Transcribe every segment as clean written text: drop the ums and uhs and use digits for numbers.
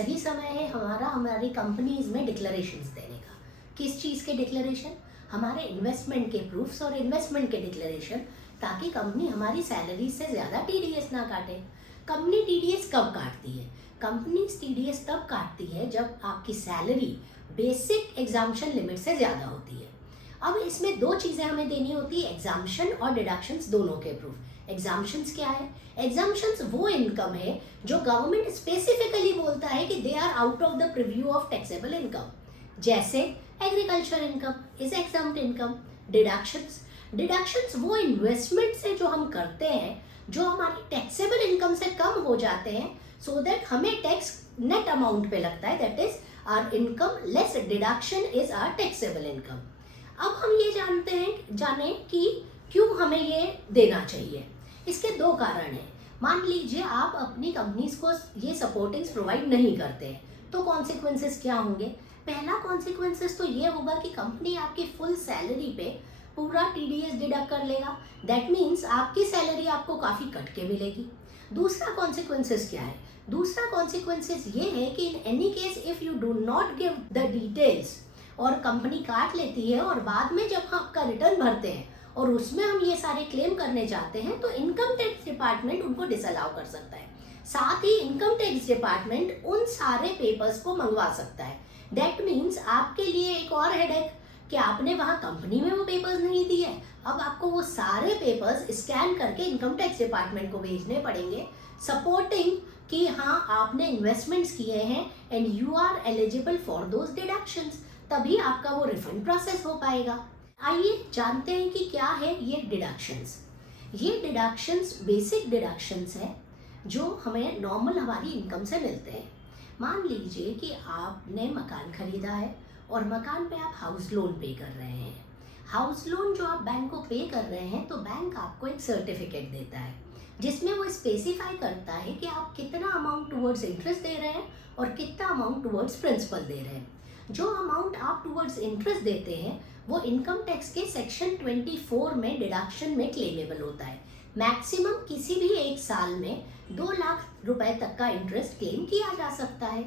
सही समय है हमारा हमारी कंपनीज में डिक्लेरेशंस देने का। किस चीज़ के डिक्लेरेशन? हमारे इन्वेस्टमेंट के प्रूफ्स और इन्वेस्टमेंट के डिक्लेरेशन, ताकि कंपनी हमारी सैलरी से ज़्यादा टीडीएस ना काटे। कंपनी टीडीएस कब काटती है? कंपनी टीडीएस तब काटती है जब आपकी सैलरी बेसिक एग्जाम्पशन लिमिट से ज़्यादा होती है। अब इसमें दो चीज़ें हमें देनी होती है, एग्जाम्पशन और डिडक्शंस, दोनों के प्रूफ। एग्जाम्पशंस क्या है? एग्जाम्पशंस वो इनकम है जो गवर्नमेंट स्पेसिफिकली बोलता है कि they are out of the purview of taxable income, जैसे agriculture income is exempt income. Deductions वो इन्वेस्टमेंट से जो हम करते हैं जो हमारी टैक्सेबल इनकम से कम हो जाते हैं, सो दैट हमें टैक्स नेट अमाउंट पे लगता है, that is our income less deduction is our taxable income. अब हम ये जाने कि क्यों हमें ये देना चाहिए। इसके दो कारण हैं। मान लीजिए आप अपनी कंपनीज को ये सपोर्टिंग्स प्रोवाइड नहीं करते हैं, तो कॉन्सिक्वेंसेस क्या होंगे? पहला कॉन्सिक्वेंसेस तो ये होगा कि कंपनी आपकी फुल सैलरी पे पूरा टीडीएस डिडक्ट कर लेगा। दैट मीन्स आपकी सैलरी आपको काफ़ी कट के मिलेगी। दूसरा कॉन्सिक्वेंसेस क्या है? दूसरा कॉन्सिक्वेंसेस ये है कि in any case if you do not give the details और कंपनी काट लेती है, और बाद में जब हम आपका रिटर्न भरते हैं और उसमें हम ये सारे क्लेम करने जाते हैं, तो इनकम टैक्स डिपार्टमेंट उनको डिसअलाउ कर सकता है। साथ ही इनकम टैक्स डिपार्टमेंट उन सारे पेपर्स को मंगवा सकता है। दैट मीन्स आपके लिए एक और हेडेक कि आपने वहाँ कंपनी में वो पेपर्स नहीं दिए, अब आपको वो सारे पेपर्स स्कैन करके इनकम टैक्स डिपार्टमेंट को भेजने पड़ेंगे, सपोर्टिंग कि हाँ आपने इन्वेस्टमेंट्स किए हैं and you are eligible for those deductions, तभी आपका वो रिफंड प्रोसेस हो पाएगा। आइए जानते हैं कि क्या है ये डिडक्शंस। ये डिडक्शंस बेसिक डिडक्शंस हैं जो हमें नॉर्मल हमारी इनकम से मिलते हैं। मान लीजिए कि आपने मकान खरीदा है और मकान पे आप हाउस लोन पे कर रहे हैं। हाउस लोन जो आप बैंक को पे कर रहे हैं, तो बैंक आपको एक सर्टिफिकेट देता है जिसमें वो स्पेसिफाई करता है कि आप कितना अमाउंट टुवर्ड्स इंटरेस्ट दे रहे हैं और कितना अमाउंट टुवर्ड्स प्रिंसिपल दे रहे हैं। जो अमाउंट आप टुवर्ड्स इंटरेस्ट देते हैं वो इनकम टैक्स के सेक्शन 24 में डिडक्शन में क्लेमेबल होता है। मैक्सिमम किसी भी एक साल में 2 लाख रुपए तक का इंटरेस्ट क्लेम किया जा सकता है।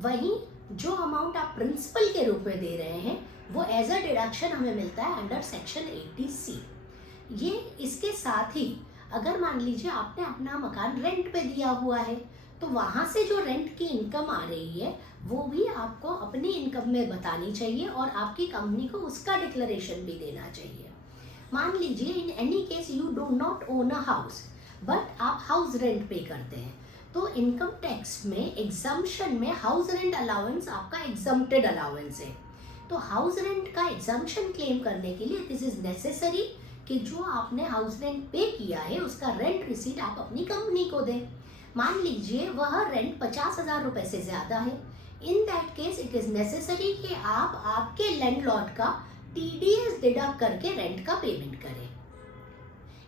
वहीं जो अमाउंट आप प्रिंसिपल के रूप में दे रहे हैं वो एज अ डिडक्शन हमें मिलता है अंडर सेक्शन 80C। ये इसके साथ ही अगर मान लीजिए आपने अपना मकान रेंट पे दिया हुआ है, तो वहाँ से जो रेंट की इनकम आ रही है वो भी आपको अपनी इनकम में बतानी चाहिए और आपकी कंपनी को उसका डिक्लेरेशन भी देना चाहिए। मान लीजिए in any case you do not own a house but आप हाउस रेंट पे करते हैं, तो इनकम टैक्स में एग्जम्पशन में हाउस रेंट अलाउंस आपका एग्जम्प्टेड अलाउंस है। तो हाउस रेंट का एग्जम्पशन क्लेम करने के लिए दिस इज नेसेसरी कि जो आपने हाउस रेंट पे किया है उसका रेंट रिसीट आप अपनी कंपनी को दें। मान लीजिए वह रेंट 50,000 रुपये से ज़्यादा है, in that case it is necessary कि आप आपके लैंडलॉर्ड का टीडीएस डिडक्ट करके रेंट का पेमेंट करें।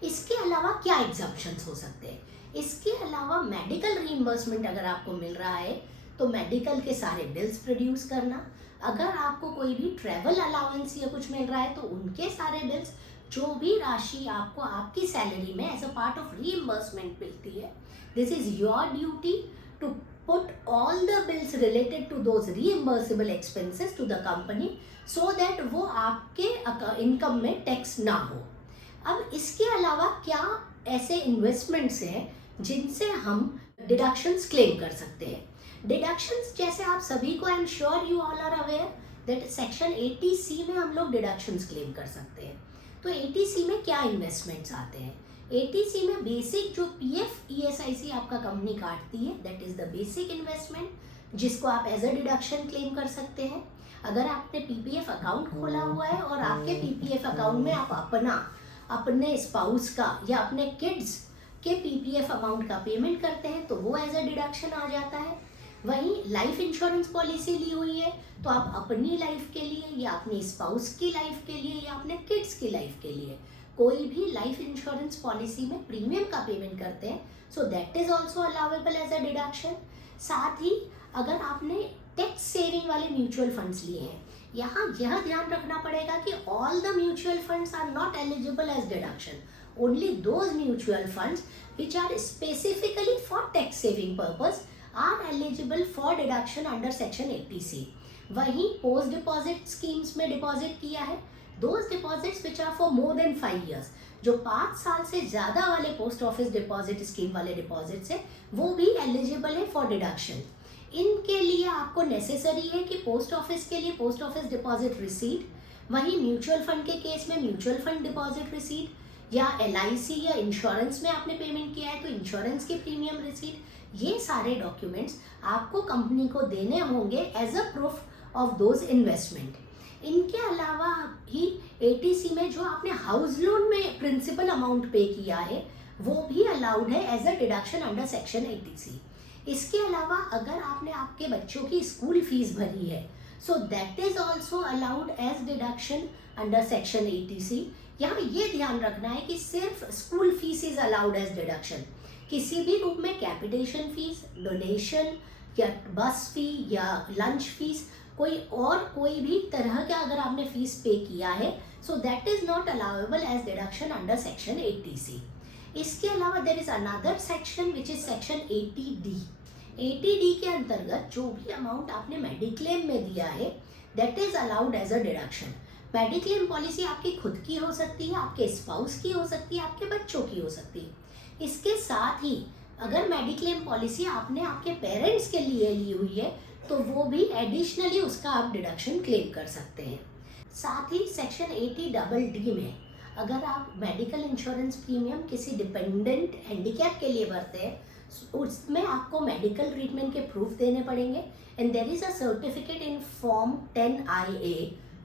इसके अलावा क्या एग्जम्पशंस हो सकते हैं? इसके अलावा मेडिकल रीइंबर्समेंट अगर आपको मिल रहा है तो मेडिकल के सारे बिल्स प्रोड्यूस करना। अगर आपको कोई भी ट्रैवल अलाउंस या कुछ मिल रहा है तो उनके सारे बिल्स, जो भी राशि आपको आपकी सैलरी में as a part of reimbursement मिलती है, this is your duty to put all the bills related to those reimbursable expenses to the company so that वो आपके इनकम में टैक्स ना हो। अब इसके अलावा क्या ऐसे इन्वेस्टमेंट्स हैं जिनसे हम डिडक्शंस क्लेम कर सकते हैं? डिडक्शंस जैसे आप सभी को, I am sure you all are aware that section 80C में हम लोग डिडक्शंस क्लेम कर सकते हैं। तो 80C में क्या इन्वेस्टमेंट्स आते हैं? 80C में बेसिक जो PF ESIC आपका कंपनी काटती है, that is the basic investment, जिसको आप एज अ डिडक्शन क्लेम कर सकते हैं। अगर आपने PPF अकाउंट खोला हुआ है और आपके PPF अकाउंट में आप अपने स्पाउस का या अपने किड्स के PPF अमाउंट का पेमेंट करते हैं तो वो एज अ डिडक्शन आ जाता है। वहीं लाइफ इंश्योरेंस पॉलिसी ली हुई है तो आप अपनी लाइफ के लिए या अपनी स्पाउस की लाइफ के लिए या अपने किड्स की लाइफ के लिए कोई भी लाइफ इंश्योरेंस पॉलिसी में प्रीमियम का पेमेंट करते हैं, so that is also allowable as a deduction. साथ ही अगर आपने टैक्स सेविंग वाले म्यूचुअल फंड्स लिए हैं, यहाँ यह ध्यान रखना पड़ेगा कि all the mutual funds are not eligible as deduction, only those mutual funds which are specifically for tax saving purpose are eligible for deduction under section 80C। वहीं पोस्ट डिपॉजिट स्कीम्स में डिपॉजिट किया है, those deposits which are for more than 5 years, जो 5 साल से ज़्यादा वाले post office deposit scheme वाले डिपॉजिट्स है, वो भी एलिजिबल है फॉर डिडक्शन। इनके लिए आपको नेसेसरी है कि पोस्ट ऑफिस के लिए पोस्ट ऑफिस डिपॉजिट रिसीट, वहीं म्यूचुअल फंड के केस में म्यूचुअल फंड डिपॉजिट रिसीट, या LIC या इंश्योरेंस में आपने पेमेंट किया है तो इंश्योरेंस के प्रीमियम रिसीट, ये सारे डॉक्यूमेंट्स आपको कंपनी को देने होंगे as a proof of those investment. इनके अलावा ही 80C में जो आपने हाउस लोन में प्रिंसिपल अमाउंट पे किया है वो भी अलाउड है as a deduction under section 80C। इसके अलावा अगर आपने आपके बच्चों की स्कूल फीस भरी है so that is also allowed as deduction under section 80C। यहाँ ये ध्यान रखना है कि सिर्फ school fees is allowed as deduction, किसी भी रूप में कैपिटेशन फीस, डोनेशन या बस फी या लंच फीस, कोई भी तरह का अगर आपने फीस पे किया है so that is not allowable as deduction under section 80C। इसके अलावा there is another section which is section 80D। 80D के अंतर्गत जो भी अमाउंट आपने मेडिक्लेम में दिया है that is allowed as a deduction. Mediclaim policy आपकी खुद की हो सकती है, आपके स्पाउस की हो सकती है, आपके बच्चों की हो सकती है। इसके साथ ही अगर मेडिक्लेम पॉलिसी आपने आपके पेरेंट्स के लिए ली हुई है तो वो भी एडिशनली उसका आप डिडक्शन क्लेम कर सकते हैं। साथ ही सेक्शन 80DD में अगर आप मेडिकल इंश्योरेंस प्रीमियम किसी डिपेंडेंट हैंडीकैप के लिए भरते हैं उसमें आपको मेडिकल ट्रीटमेंट के प्रूफ देने पड़ेंगे and there is a certificate in form 10IA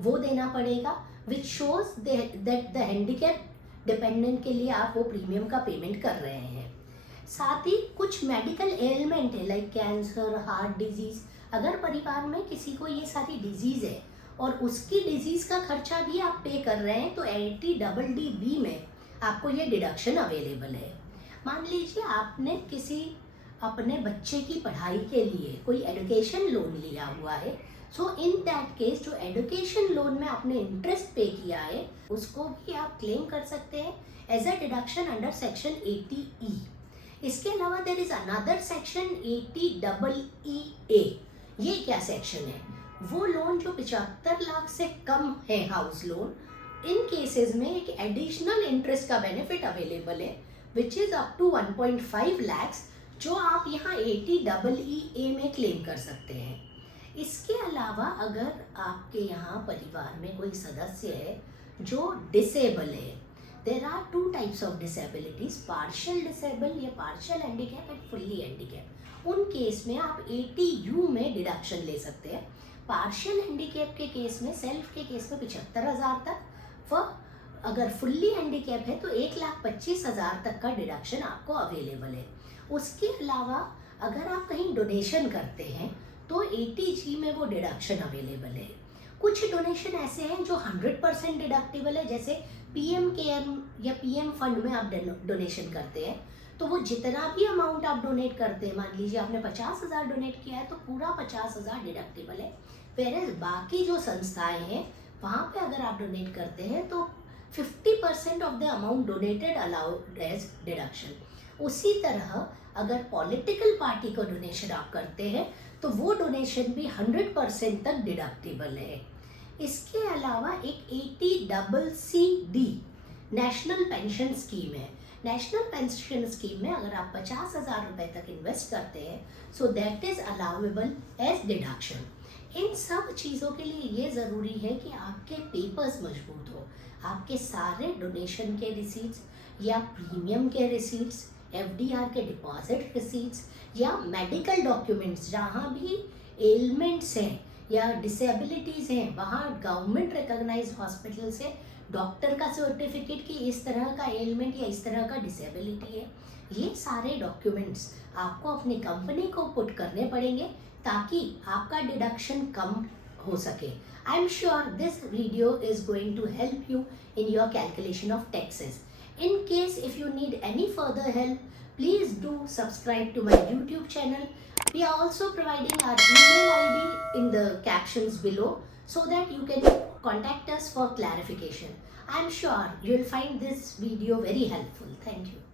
वो देना पड़ेगा which shows that the handicap dependent के लिए आप वो प्रीमियम का पेमेंट कर रहे हैं। साथ ही कुछ मेडिकल एलिमेंट है लाइक कैंसर, हार्ट डिजीज, अगर परिवार में किसी को ये सारी डिजीज है और उसकी डिजीज का खर्चा भी आप पे कर रहे हैं तो 80DD में आपको ये डिडक्शन अवेलेबल है। मान लीजिए आपने किसी अपने बच्चे की पढ़ाई के लिए कोई एजुकेशन लोन लिया हुआ है, सो इन दैट केस जो एजुकेशन लोन में आपने इंटरेस्ट पे किया है उसको भी आप क्लेम कर सकते हैं as a deduction under section 80E। इसके अलावा there is another section 80EA। ये क्या सेक्शन है? वो लोन जो 75 लाख से कम है हाउस लोन, इन केसेस में एक एडिशनल इंटरेस्ट का बेनिफिट अवेलेबल है which is up to 1.5 lakhs जो आप यहाँ 80EA में क्लेम कर सकते हैं। इसके अलावा अगर आपके यहाँ परिवार में कोई सदस्य है जो डिसेबल है, there are 2 types of disabilities, partial disable या partial handicap and fully handicap. उन केस में आप 80U में डिडक्शन ले सकते हैं। पार्शियल हैंडीकैप के केस में, सेल्फ के केस में 75,000 तक, व अगर फुल्ली हैंडीकैप है तो 1,25,000 तक का डिडक्शन आपको अवेलेबल है। उसके अलावा अगर आप कहीं डोनेशन करते हैं तो 80G में वो डिडक्शन अवेलेबल है। कुछ डोनेशन ऐसे हैं जो 100% डिडक्टिबल है, जैसे PM केयर या PM फंड में आप डोनेशन करते हैं तो वो जितना भी अमाउंट आप डोनेट करते हैं, मान लीजिए आपने 50,000 डोनेट किया है तो पूरा 50,000 डिडक्टिबल है। वेयरएज बाकी जो संस्थाएं हैं वहाँ पे अगर आप डोनेट करते हैं तो 50% of the amount donated allowed as deduction. उसी तरह अगर पॉलिटिकल पार्टी को डोनेशन आप करते हैं तो वो डोनेशन भी 100% तक डिडक्टिबल है। इसके अलावा एक 80CCD नेशनल पेंशन स्कीम है। नेशनल पेंशन स्कीम में अगर आप 50,000 रुपए तक इन्वेस्ट करते हैं so that is allowable as deduction. इन सब चीज़ों के लिए ये ज़रूरी है कि आपके पेपर्स मजबूत हो, आपके सारे डोनेशन के रिसीट्स या प्रीमियम के रिसीट्स, FDR के डिपॉजिट रिसीट्स या मेडिकल डॉक्यूमेंट्स, जहाँ भी एलिमेंट्स हैं या डिसेबिलिटीज़ हैं वहाँ गवर्नमेंट रिकॉग्नाइज्ड हॉस्पिटल से डॉक्टर का सर्टिफिकेट कि इस तरह का एलिमेंट या इस तरह का डिसेबिलिटी है, ये सारे डॉक्यूमेंट्स आपको अपनी कंपनी को पुट करने पड़ेंगे ताकि आपका डिडक्शन कम हो सके। I am sure this video is going to help you in your calculation of taxes. In case if you need any further help, please do subscribe to my YouTube channel. We are also providing our email ID in the captions below so that you can contact us for clarification. I am sure you will find this video very helpful. Thank you.